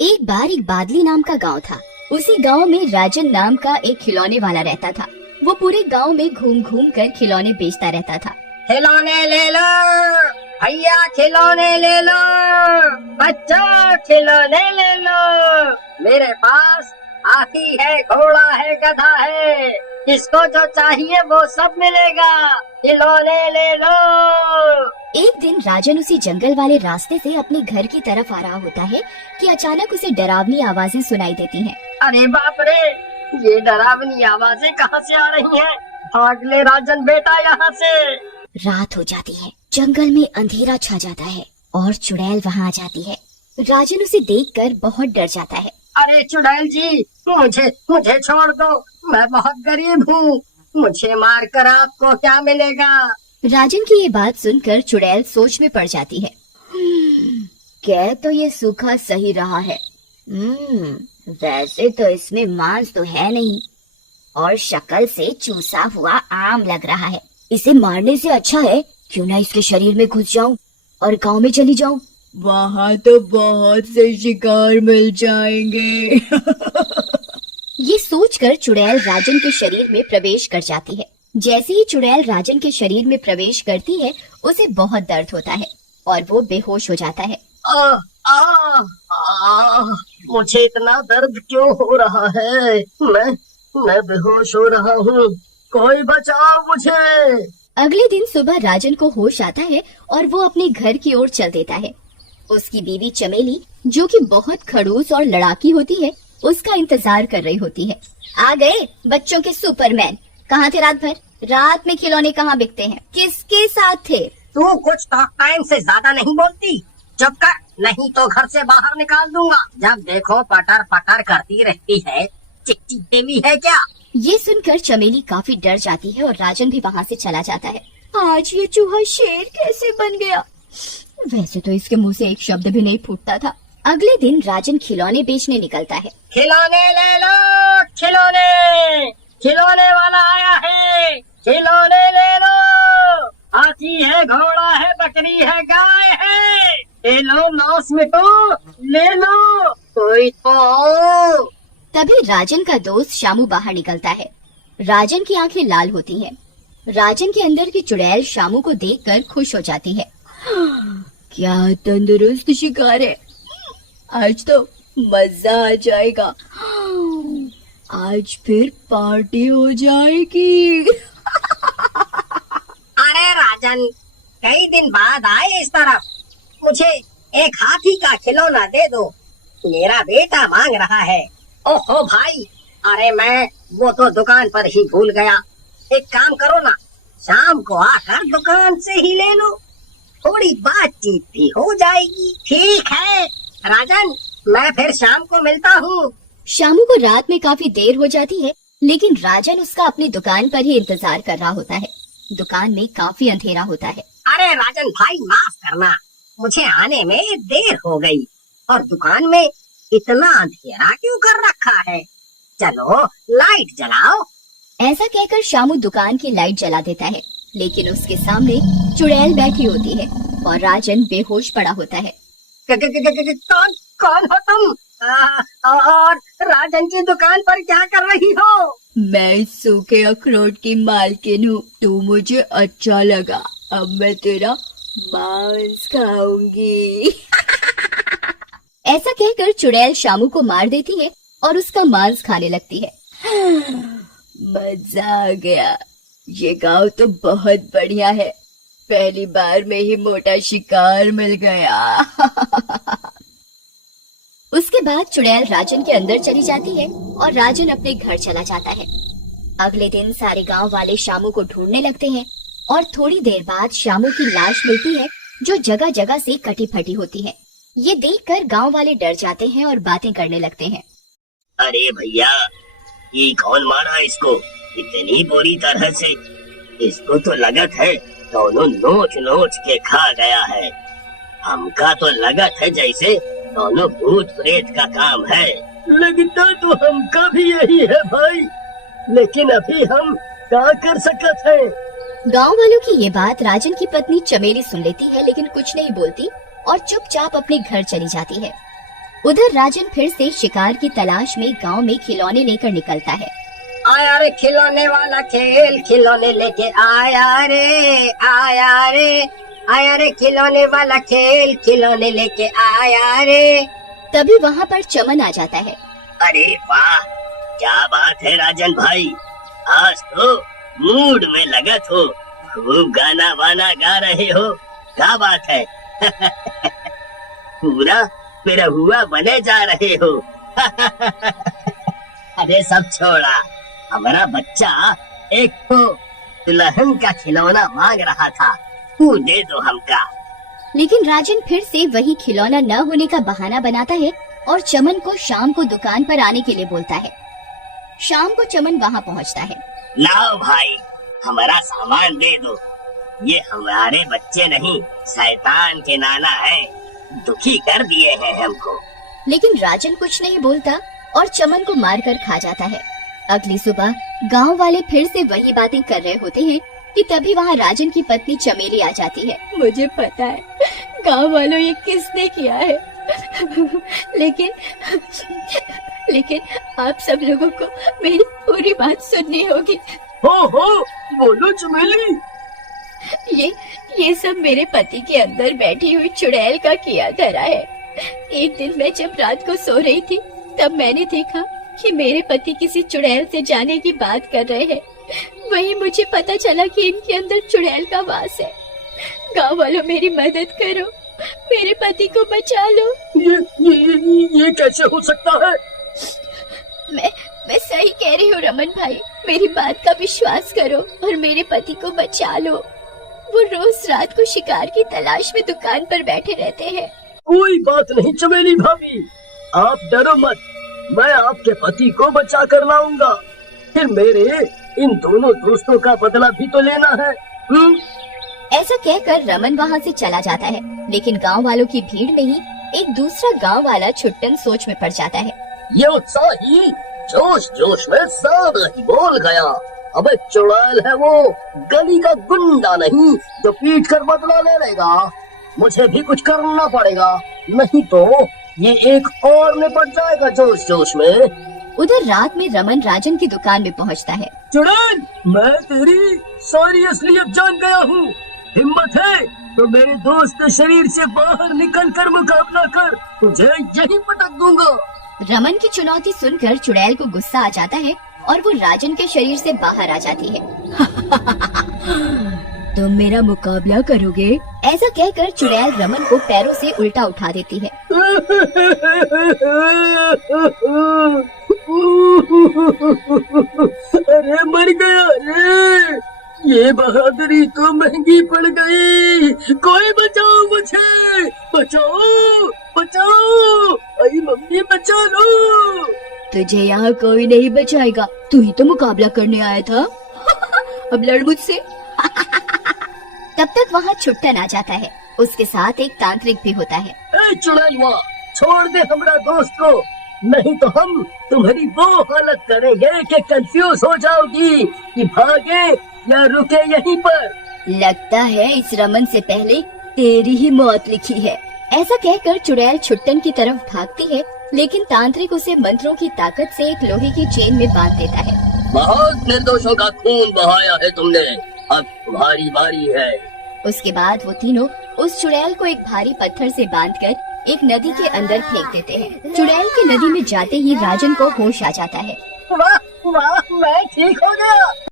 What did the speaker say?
एक बार एक बादली नाम का गांव था। उसी गांव में राजन नाम का एक खिलौने वाला रहता था। वो पूरे गांव में घूम घूम कर खिलौने बेचता रहता था। खिलौने ले लो भैया, खिलौने ले लो बच्चों, खिलौने ले लो। मेरे पास हाथी है, घोड़ा है, गधा है, किसको जो चाहिए वो सब मिलेगा। खिलौने ले लो। एक दिन राजन उसी जंगल वाले रास्ते से अपने घर की तरफ आ रहा होता है कि अचानक उसे डरावनी आवाजें सुनाई देती हैं। अरे बाप रे, ये डरावनी आवाजें कहाँ से आ रही हैं? भाग ले राजन बेटा यहाँ से। रात हो जाती है, जंगल में अंधेरा छा जाता है और चुड़ैल वहाँ आ जाती है। राजन उसे देखकर बहुत डर जाता है। अरे चुड़ैल जी, मुझे छोड़ दो, मैं बहुत गरीब हूँ, मुझे मार कर आपको क्या मिलेगा? राजन की ये बात सुनकर चुड़ैल सोच में पड़ जाती है। कह तो ये सूखा सही रहा है। वैसे तो इसमें मांस तो है नहीं और शक्ल से चूसा हुआ आम लग रहा है। इसे मारने से अच्छा है क्यों ना इसके शरीर में घुस जाऊं और गांव में चली जाऊं। वहाँ तो बहुत से शिकार मिल जाएंगे। ये सोचकर चुड़ैल राजन के शरीर में प्रवेश कर जाती है। जैसे ही चुड़ैल राजन के शरीर में प्रवेश करती है, उसे बहुत दर्द होता है और वो बेहोश हो जाता है। मुझे इतना दर्द क्यों हो रहा है? मैं बेहोश हो रहा हूँ, कोई बचाओ मुझे। अगले दिन सुबह राजन को होश आता है और वो अपने घर की ओर चल देता है। उसकी बीवी चमेली, जो कि बहुत खड़ूस और लड़ाकी होती है, उसका इंतजार कर रही होती है। आ गए बच्चों के सुपरमैन, कहाँ थे रात भर? रात में खिलौने कहाँ बिकते हैं? किसके साथ थे? तू कुछ टॉक टाइम से ज्यादा नहीं बोलती, चुप कर, नहीं तो घर से बाहर निकाल दूंगा। जब देखो पटर पटर करती रहती है, चिट्टी देवी है क्या? ये सुनकर चमेली काफी डर जाती है और राजन भी वहाँ से चला जाता है। आज ये चूहा शेर कैसे बन गया? वैसे तो इसके मुंह से एक शब्द भी नहीं फूटता था। अगले दिन राजन खिलौने बेचने निकलता है। खिलौने ले लो, खिलौने, खिलौने वाला आया है, खिलौने ले लो। हाथी है, घोड़ा है, बकरी है, गाय है, ले लो, लॉस मिटो, ले लो, कोई तो। तभी राजन का दोस्त शामू बाहर निकलता है। राजन की आंखें लाल होती हैं। राजन के अंदर की चुड़ैल शामू को देखकर खुश हो जाती है। क्या तंदुरुस्त शिकार है, आज तो मजा आ जाएगा। आज फिर पार्टी हो जाएगी। अरे राजन, कई दिन बाद आए इस तरफ, मुझे एक हाथी का खिलौना दे दो, मेरा बेटा मांग रहा है। ओहो भाई, अरे मैं वो तो दुकान पर ही भूल गया। एक काम करो ना, शाम को आकर दुकान से ही ले लो, थोड़ी बातचीत भी हो जाएगी। ठीक है राजन, मैं फिर शाम को मिलता हूँ। शामू को रात में काफी देर हो जाती है, लेकिन राजन उसका अपनी दुकान पर ही इंतजार कर रहा होता है। दुकान में काफी अंधेरा होता है। अरे राजन भाई, माफ करना, मुझे आने में देर हो गई और दुकान में इतना अंधेरा क्यों कर रखा है? चलो लाइट जलाओ। ऐसा कहकर शामू दुकान की लाइट जला देता है, लेकिन उसके सामने चुड़ैल बैठी होती है और राजन बेहोश पड़ा होता है। कौन हो तुम? और राजन की दुकान पर क्या कर रही हो? मैं सूखे अखरोट की मालकिन हूँ, तू मुझे अच्छा लगा, अब मैं तेरा मांस खाऊंगी। ऐसा कहकर चुड़ैल शामू को मार देती है और उसका मांस खाने लगती है। मजा आ गया, ये गांव तो बहुत बढ़िया है, पहली बार में ही मोटा शिकार मिल गया। उसके बाद चुड़ैल राजन के अंदर चली जाती है और राजन अपने घर चला जाता है। अगले दिन सारे गांव वाले शामू को ढूंढने लगते हैं और थोड़ी देर बाद शामू की लाश मिलती है, जो जगह जगह से कटी फटी होती है। ये देखकर गांव वाले डर जाते हैं और बातें करने लगते हैं। अरे भैया, ये कौन मारा इसको इतनी बुरी तरह से? इसको तो लगत है दोनों नोच नोच के खा गया है। हमका तो लगत है जैसे दोनों भूत प्रेत का काम है। लगता तो हमका भी यही है भाई, लेकिन अभी हम क्या कर सकते हैं? गांव वालों की ये बात राजन की पत्नी चमेली सुन लेती है, लेकिन कुछ नहीं बोलती और चुपचाप अपने घर चली जाती है। उधर राजन फिर से शिकार की तलाश में गांव में खिलौने लेकर निकलता है। आया रे खिलौने वाला खेल, खिलौने लेके आया रे, आया रे, आया रे खिलौने वाला खेल, खिलौने लेके आया रे। तभी वहाँ पर चमन आ जाता है। अरे वाह, क्या बात है राजन भाई, आज तो मूड में लगत हो, खूब गाना वाना गा रहे हो, क्या बात है। पूरा मेरा हुआ बने जा रहे हो। अरे सब छोड़ा, हमारा बच्चा एक तो दुल्हन का खिलौना मांग रहा था, तू दे दो हमका। लेकिन राजन फिर से वही खिलौना न होने का बहाना बनाता है और चमन को शाम को दुकान पर आने के लिए बोलता है। शाम को चमन वहाँ पहुँचता है। लाओ भाई, हमारा सामान दे दो, ये हमारे बच्चे नहीं, शैतान के नाना है, दुखी कर दिए हैं हमको। लेकिन राजन कुछ नहीं बोलता और चमन को मारकर खा जाता है। अगली सुबह गांव वाले फिर से वही बातें कर रहे होते हैं कि तभी वहाँ राजन की पत्नी चमेली आ जाती है। मुझे पता है गांव वालों ये किसने किया है, लेकिन आप सब लोगों को मेरी पूरी बात सुननी होगी। हो बोलो चमेली। ये सब मेरे पति के अंदर बैठी हुई चुड़ैल का किया धरा है। एक दिन मैं जब रात को सो रही थी तब मैंने देखा कि मेरे पति किसी चुड़ैल से जाने की बात कर रहे हैं। वहीं मुझे पता चला कि इनके अंदर चुड़ैल का वास है। गांव वालों मेरी मदद करो, मेरे पति को बचा लो। ये कैसे हो सकता है? मैं सही कह रही हूँ रमन भाई, मेरी बात का विश्वास करो और मेरे पति को बचा लो। वो रोज रात को शिकार की तलाश में दुकान पर बैठे रहते हैं। कोई बात नहीं चमेली भाभी, आप डरो मत, मैं आपके पति को बचा कर लाऊंगा। फिर मेरे इन दोनों दोस्तों का बदला भी तो लेना है। ऐसा कहकर रमन वहाँ से चला जाता है। लेकिन गांव वालों की भीड़ में ही एक दूसरा गांव वाला छुट्टन सोच में पड़ जाता है। ये उत्साही जोश जोश में ज्यादा ही बोल गया। अबे चुड़ैल है वो, गली का गुंडा नहीं जो पीट कर बदला ले लेगा। मुझे भी कुछ करना पड़ेगा, नहीं तो ये एक और निपट जाएगा जोश जोश में। उधर रात में रमन राजन की दुकान में पहुंचता है। चुड़ैल, मैं तेरी सारी असलियत जान गया हूँ। हिम्मत है तो मेरे दोस्त के शरीर से बाहर निकल कर मुकाबला कर, तुझे यही पटक दूंगा। रमन की चुनौती सुनकर चुड़ैल को गुस्सा आ जाता है और वो राजन के शरीर से बाहर आ जाती है। तुम मेरा मुकाबला करोगे? ऐसा कहकर चुड़ैल रमन को पैरों से उल्टा उठा देती है। अरे मर गया रे, ये बहादुरी तो महंगी पड़ गई। कोई बचाओ मुझे, बचाओ बचाओ, आई मम्मी बचा लो। तुझे यहाँ कोई नहीं बचाएगा, तू ही तो मुकाबला करने आया था। अब लड़ मुझसे। तब तक वहाँ छुट्टन आ जाता है, उसके साथ एक तांत्रिक भी होता है। ए चुड़ैलवा, छोड़ दे हमारा दोस्त को, नहीं तो हम तुम्हारी वो हालत करेंगे कि कंफ्यूज हो जाओगी कि भागे या रुके यहीं पर। लगता है इस रमन से पहले तेरी ही मौत लिखी है। ऐसा कहकर चुड़ैल छुट्टन की तरफ भागती है, लेकिन तांत्रिक उसे मंत्रों की ताकत से एक लोहे की चेन में बांध देता है। बहुत निर्दोषों का खून बहाया है तुमने, अब तुम्हारी बारी है। उसके बाद वो तीनों उस चुड़ैल को एक भारी पत्थर से बांधकर एक नदी के अंदर फेंक देते हैं। चुड़ैल की नदी में जाते ही राजन को होश आ जाता है। वाह वाह, मैं ठीक हो गया।